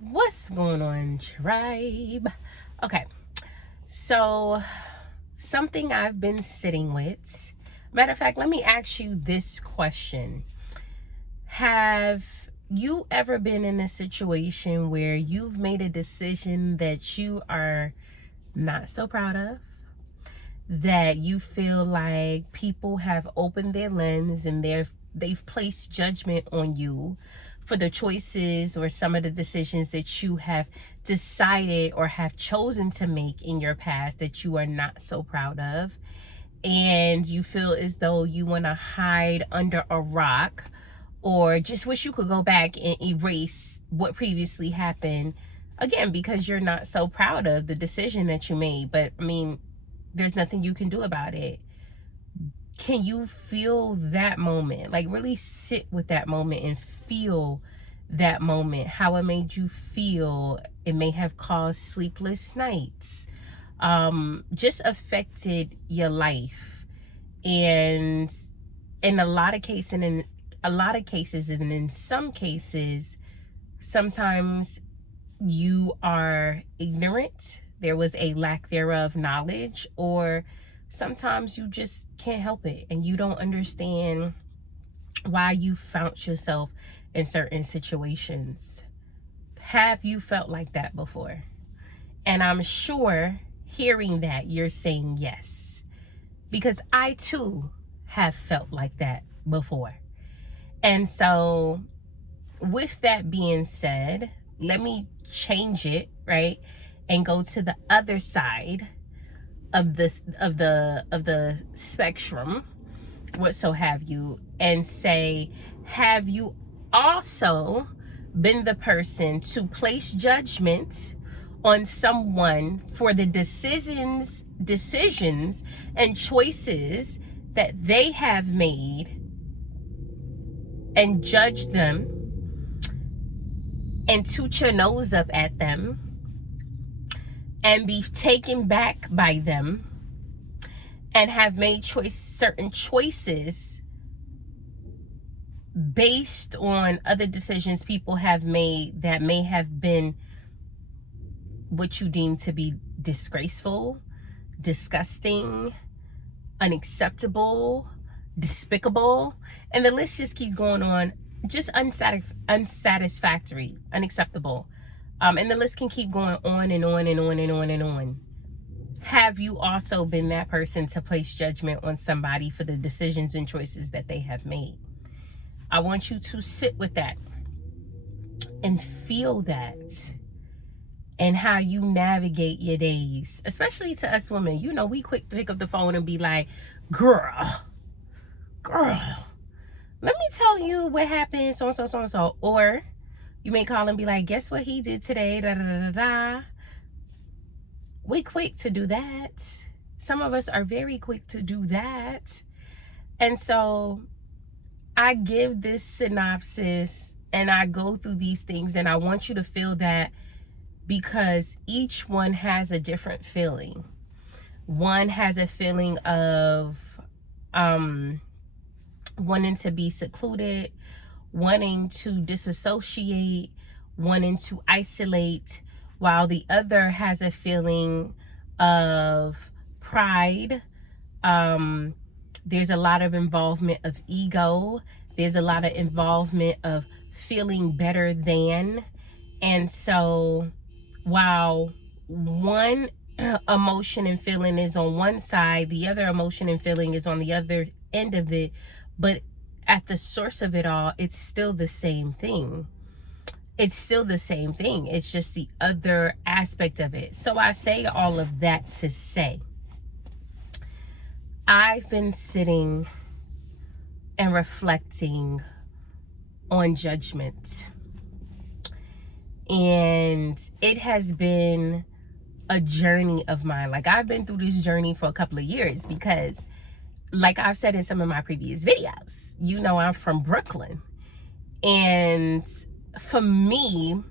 What's going on, tribe? Okay, so something I've been sitting with. Matter of fact, let me ask you this question. Have you ever been in a situation where you've made a decision that you are not so proud of? That you feel like people have opened their lens and they've placed judgment on you for the choices or some of the decisions that you have decided or have chosen to make in your past that you are not so proud of, and you feel as though you want to hide under a rock or just wish you could go back and erase what previously happened, again, because you're not so proud of the decision that you made. But I mean, there's nothing you can do about it. Can you feel that moment? Like, really sit with that moment and feel that moment, how it made you feel. It may have caused sleepless nights, just affected your life. And in a lot of cases, and in some cases, sometimes you are ignorant. There was a lack thereof knowledge, or sometimes you just can't help it and you don't understand why you found yourself in certain situations. Have you felt like that before? And I'm sure hearing that you're saying yes, because I too have felt like that before. And so with that being said, let me change it, right? And go to the other side of the spectrum, what so have you, and say, have you also been the person to place judgment on someone for the decisions and choices that they have made, and judge them and toot your nose up at them and be taken back by them, and have made certain choices based on other decisions people have made that may have been what you deem to be disgraceful, disgusting, unacceptable, despicable, and the list just keeps going on. Just unsatisfactory, unacceptable. And the list can keep going on and on and on and on and on. Have you also been that person to place judgment on somebody for the decisions and choices that they have made? I want you to sit with that and feel that, and how you navigate your days, especially to us women. You know, we quick to pick up the phone and be like, girl, let me tell you what happened, so and so, so and so. Or you may call and be like, guess what he did today, da da da da. We quick to do that. Some of us are very quick to do that. And so I give this synopsis and I go through these things, and I want you to feel that, because each one has a different feeling. One has a feeling of wanting to be secluded, wanting to disassociate, wanting to isolate, while the other has a feeling of pride. There's a lot of involvement of ego. There's a lot of involvement of feeling better than. And so while one emotion and feeling is on one side, the other emotion and feeling is on the other end of it, but at the source of it all, it's still the same thing. It's still the same thing. It's just the other aspect of it. So I say all of that to say, I've been sitting and reflecting on judgment. And it has been a journey of mine. Like, I've been through this journey for a couple of years, because like I've said in some of my previous videos, you know, I'm from Brooklyn. And for me,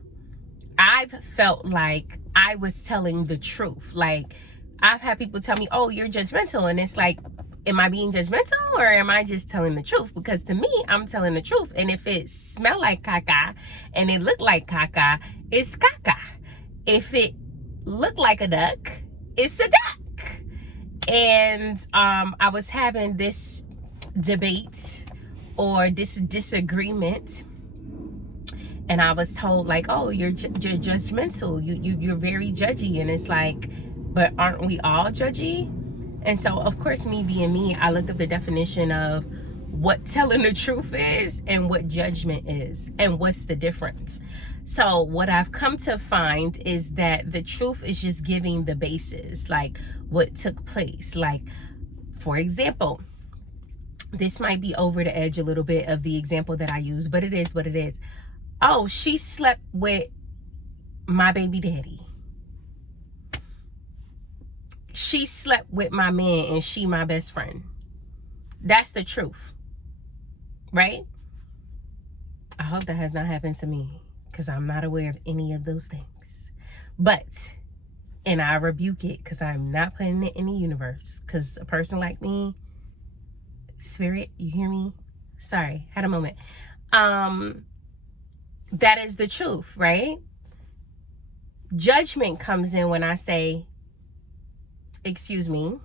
I've felt like I was telling the truth. Like, I've had people tell me, oh, you're judgmental. And it's like, am I being judgmental, or am I just telling the truth? Because to me, I'm telling the truth. And if it smell like caca and it look like caca, it's caca. If it looked like a duck, it's a duck. And I was having this debate or this disagreement, and I was told like, oh, you're judgmental, you're very judgy. And it's like, but aren't we all judgy? And so of course, me being me, I looked up the definition of what telling the truth is and what judgment is, and what's the difference. So what I've come to find is that the truth is just giving the basis, like what took place. Like, for example, this might be over the edge a little bit of the example that I use, but it is what it is. Oh, she slept with my baby daddy. She slept with my man and she my best friend. That's the truth, right? I hope that has not happened to me, because I'm not aware of any of those things. But, and I rebuke it, because I'm not putting it in the universe. Because a person like me, spirit, you hear me? Sorry, had a moment. That is the truth, right? Judgment comes in when I say, excuse me,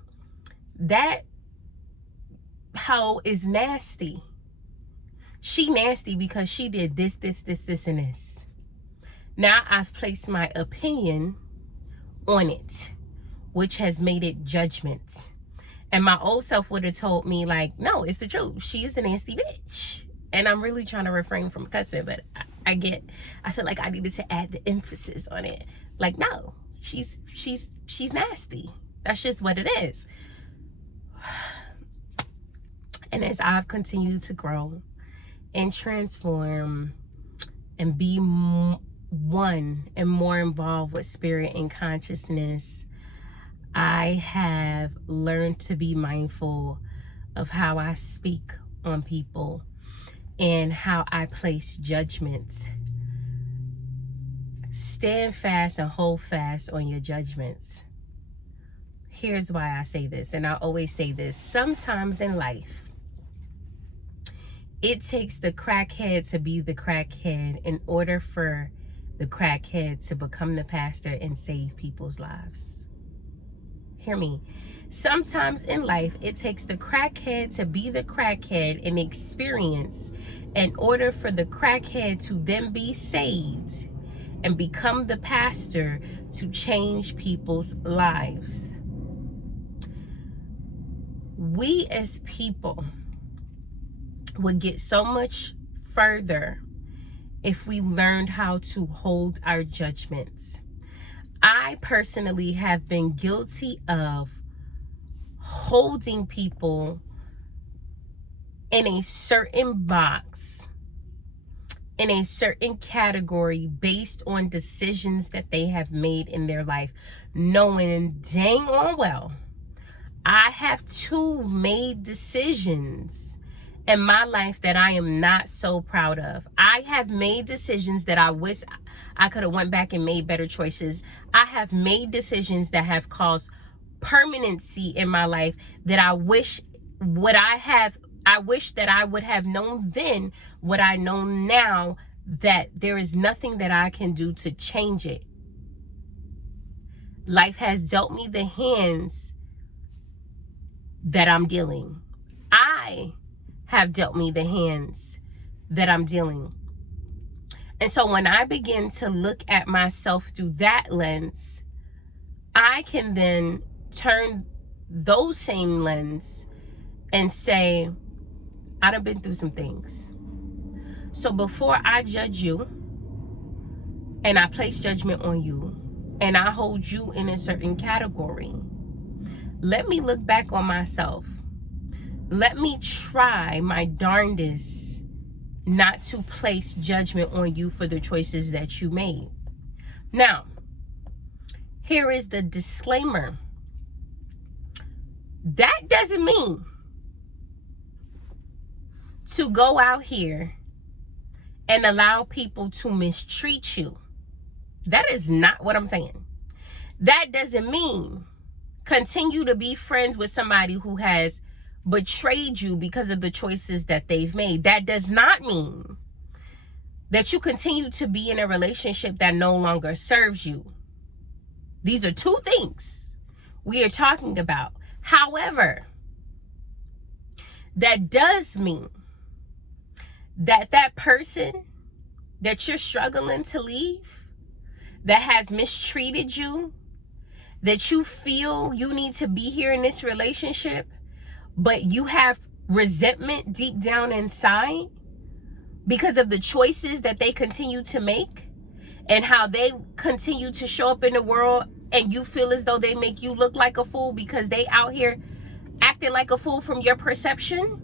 that hoe is nasty. She nasty because she did this, and this. Now I've placed my opinion on it, which has made it judgment. And my old self would have told me like, no, it's the truth. She is a nasty bitch. And I'm really trying to refrain from cussing, but I feel like I needed to add the emphasis on it. Like, no, she's nasty. That's just what it is. And as I've continued to grow and transform and be one and more involved with spirit and consciousness, I have learned to be mindful of how I speak on people and how I place judgments. Stand fast and hold fast on your judgments. Here's why I say this, and I always say this. Sometimes in life, it takes the crackhead to be the crackhead in order for the crackhead to become the pastor and save people's lives. Hear me. Sometimes in life, it takes the crackhead to be the crackhead and experience in order for the crackhead to then be saved and become the pastor to change people's lives. We as people would get so much further if we learned how to hold our judgments. I personally have been guilty of holding people in a certain box, in a certain category based on decisions that they have made in their life, knowing dang on well I have too made decisions in my life that I am not so proud of. I have made decisions that I wish I could have went back and made better choices. I have made decisions that have caused permanency in my life that I wish that I would have known then what I know now, that there is nothing that I can do to change it. Life has dealt me the hands that I'm dealing. I have dealt me the hands that I'm dealing. And so when I begin to look at myself through that lens, I can then turn those same lens and say, I done been through some things. So before I judge you and I place judgment on you and I hold you in a certain category, let me look back on myself. Let me try my darndest not to place judgment on you for the choices that you made. Now, here is the disclaimer. That doesn't mean to go out here and allow people to mistreat you. That is not what I'm saying. That doesn't mean continue to be friends with somebody who has betrayed you because of the choices that they've made. That does not mean that you continue to be in a relationship that no longer serves you. These are two things we are talking about. However, that does mean that that person that you're struggling to leave, that has mistreated you, that you feel you need to be here in this relationship, but you have resentment deep down inside because of the choices that they continue to make and how they continue to show up in the world, and you feel as though they make you look like a fool because they out here acting like a fool from your perception.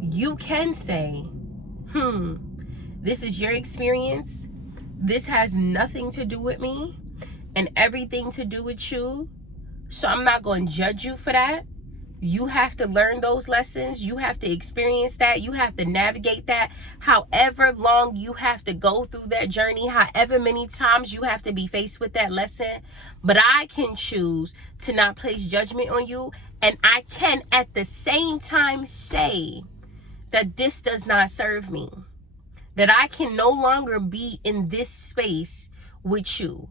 You can say, this is your experience. This has nothing to do with me and everything to do with you. So I'm not going to judge you for that. You have to learn those lessons. You have to experience that. You have to navigate that. However long you have to go through that journey, however many times you have to be faced with that lesson. But I can choose to not place judgment on you. And I can at the same time say that this does not serve me. That I can no longer be in this space with you.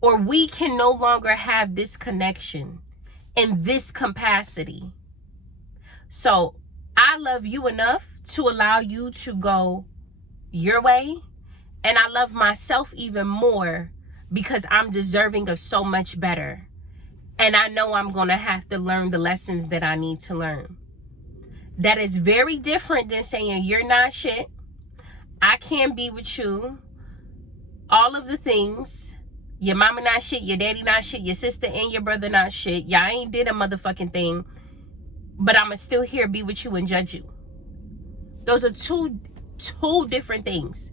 Or we can no longer have this connection in this capacity. So I love you enough to allow you to go your way. And I love myself even more because I'm deserving of so much better. And I know I'm going to have to learn the lessons that I need to learn. That is very different than saying you're not shit. I can't be with you. All of the things. Your mama not shit, your daddy not shit, your sister and your brother not shit. Y'all ain't did a motherfucking thing. But I'ma still here be with you and judge you. Those are two different things.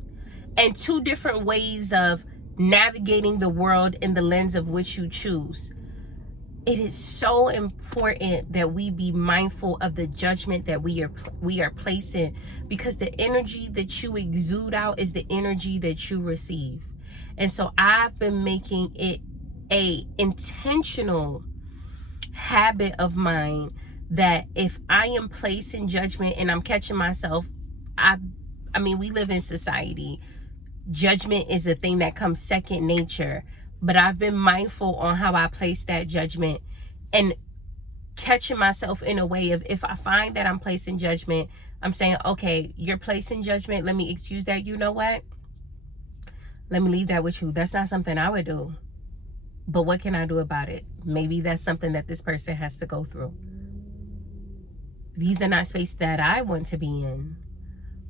And two different ways of navigating the world in the lens of which you choose. It is so important that we be mindful of the judgment that we are placing, because the energy that you exude out is the energy that you receive. And so I've been making it a intentional habit of mine that if I am placing judgment and I'm catching myself, I mean, we live in society. Judgment is a thing that comes second nature. But I've been mindful on how I place that judgment and catching myself in a way of, if I find that I'm placing judgment, I'm saying, okay, you're placing judgment. Let me excuse that. You know what? Let me leave that with you. That's not something I would do. But what can I do about it? Maybe that's something that this person has to go through. These are not spaces that I want to be in.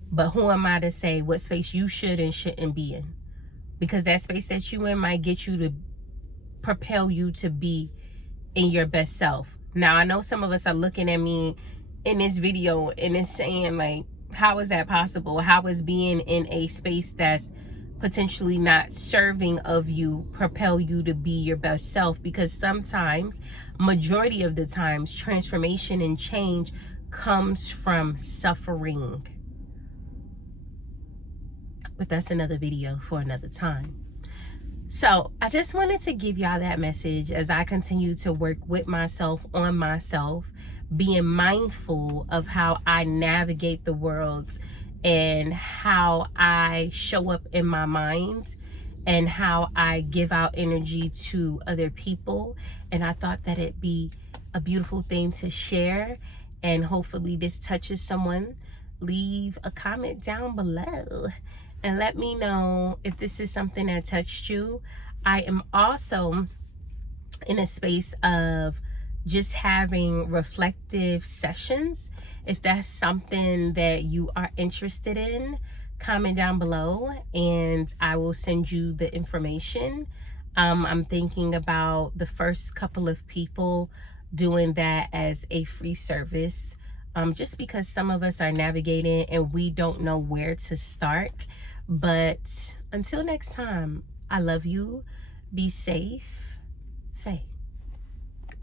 But who am I to say what space you should and shouldn't be in? Because that space that you in might get you to propel you to be in your best self. Now, I know some of us are looking at me in this video and it's saying, like, how is that possible? How is being in a space that's potentially not serving of you propel you to be your best self? Because sometimes, majority of the times, transformation and change comes from suffering. But that's another video for another time. So I just wanted to give y'all that message as I continue to work with myself, on myself, being mindful of how I navigate the world and how I show up in my mind and how I give out energy to other people. And I thought that it'd be a beautiful thing to share, and hopefully this touches someone. Leave a comment down below and let me know if this is something that touched you. I am also in a space of just having reflective sessions. If that's something that you are interested in, comment down below and I will send you the information. I'm thinking about the first couple of people doing that as a free service, just because some of us are navigating and we don't know where to start. But until next time, I love you. Be safe. Faye.